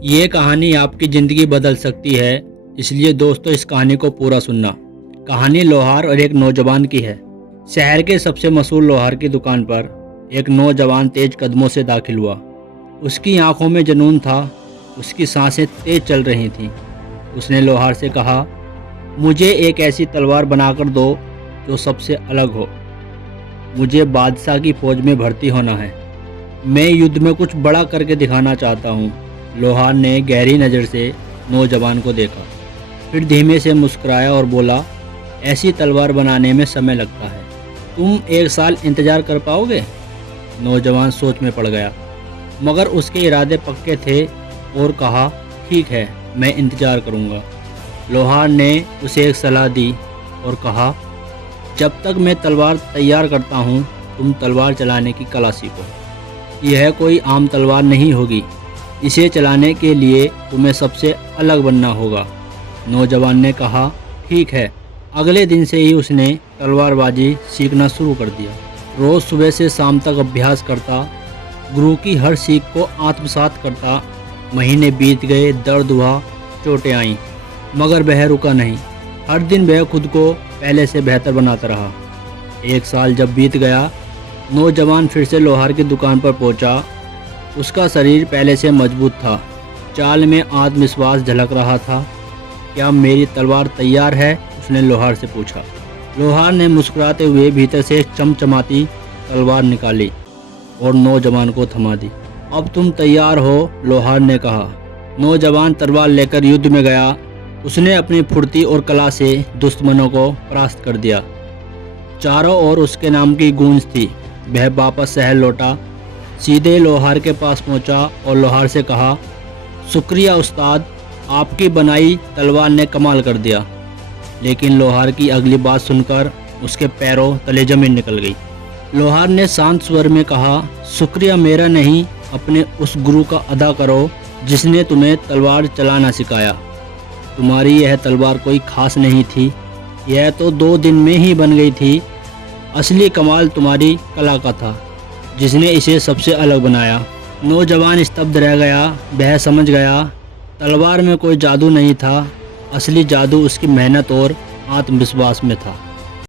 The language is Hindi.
ये कहानी आपकी ज़िंदगी बदल सकती है, इसलिए दोस्तों इस कहानी को पूरा सुनना। कहानी लोहार और एक नौजवान की है। शहर के सबसे मशहूर लोहार की दुकान पर एक नौजवान तेज कदमों से दाखिल हुआ। उसकी आंखों में जुनून था, उसकी सांसें तेज चल रही थीं। उसने लोहार से कहा, मुझे एक ऐसी तलवार बनाकर दो जो सबसे अलग हो। मुझे बादशाह की फौज में भर्ती होना है। मैं युद्ध में कुछ बड़ा करके दिखाना चाहता हूँ। लोहार ने गहरी नज़र से नौजवान को देखा, फिर धीमे से मुस्कुराया और बोला, ऐसी तलवार बनाने में समय लगता है। तुम 1 साल इंतज़ार कर पाओगे? नौजवान सोच में पड़ गया, मगर उसके इरादे पक्के थे और कहा, ठीक है, मैं इंतज़ार करूँगा। लोहार ने उसे एक सलाह दी और कहा, जब तक मैं तलवार तैयार करता हूँ, तुम तलवार चलाने की कला सीखो। यह कोई आम तलवार नहीं होगी। इसे चलाने के लिए तुम्हें सबसे अलग बनना होगा। नौजवान ने कहा, ठीक है। अगले दिन से ही उसने तलवारबाजी सीखना शुरू कर दिया। रोज़ सुबह से शाम तक अभ्यास करता, गुरु की हर सीख को आत्मसात करता। महीने बीत गए, दर्द हुआ, चोटें आईं, मगर वह रुका नहीं। हर दिन वह खुद को पहले से बेहतर बनाता रहा। 1 साल जब बीत गया, नौजवान फिर से लोहार की दुकान पर पहुंचा। उसका शरीर पहले से मजबूत था, चाल में आत्मविश्वास झलक रहा था। क्या मेरी तलवार तैयार है? उसने लोहार से पूछा। लोहार ने मुस्कुराते हुए भीतर से चमचमाती तलवार निकाली और नौजवान को थमा दी। अब तुम तैयार हो? लोहार ने कहा। नौजवान तलवार लेकर युद्ध में गया। उसने अपनी फुर्ती और कला से दुश्मनों को परास्त कर दिया। चारों ओर उसके नाम की गूंज थी। वह वापस शहर लौटा, सीधे लोहार के पास पहुंचा और लोहार से कहा, शुक्रिया उस्ताद, आपकी बनाई तलवार ने कमाल कर दिया। लेकिन लोहार की अगली बात सुनकर उसके पैरों तले जमीन निकल गई। लोहार ने शांत स्वर में कहा, शुक्रिया मेरा नहीं, अपने उस गुरु का अदा करो जिसने तुम्हें तलवार चलाना सिखाया। तुम्हारी यह तलवार कोई खास नहीं थी, यह तो 2 दिन में ही बन गई थी। असली कमाल तुम्हारी कला का था, जिसने इसे सबसे अलग बनाया। नौजवान स्तब्ध रह गया। वह समझ गया, तलवार में कोई जादू नहीं था, असली जादू उसकी मेहनत और आत्मविश्वास में था।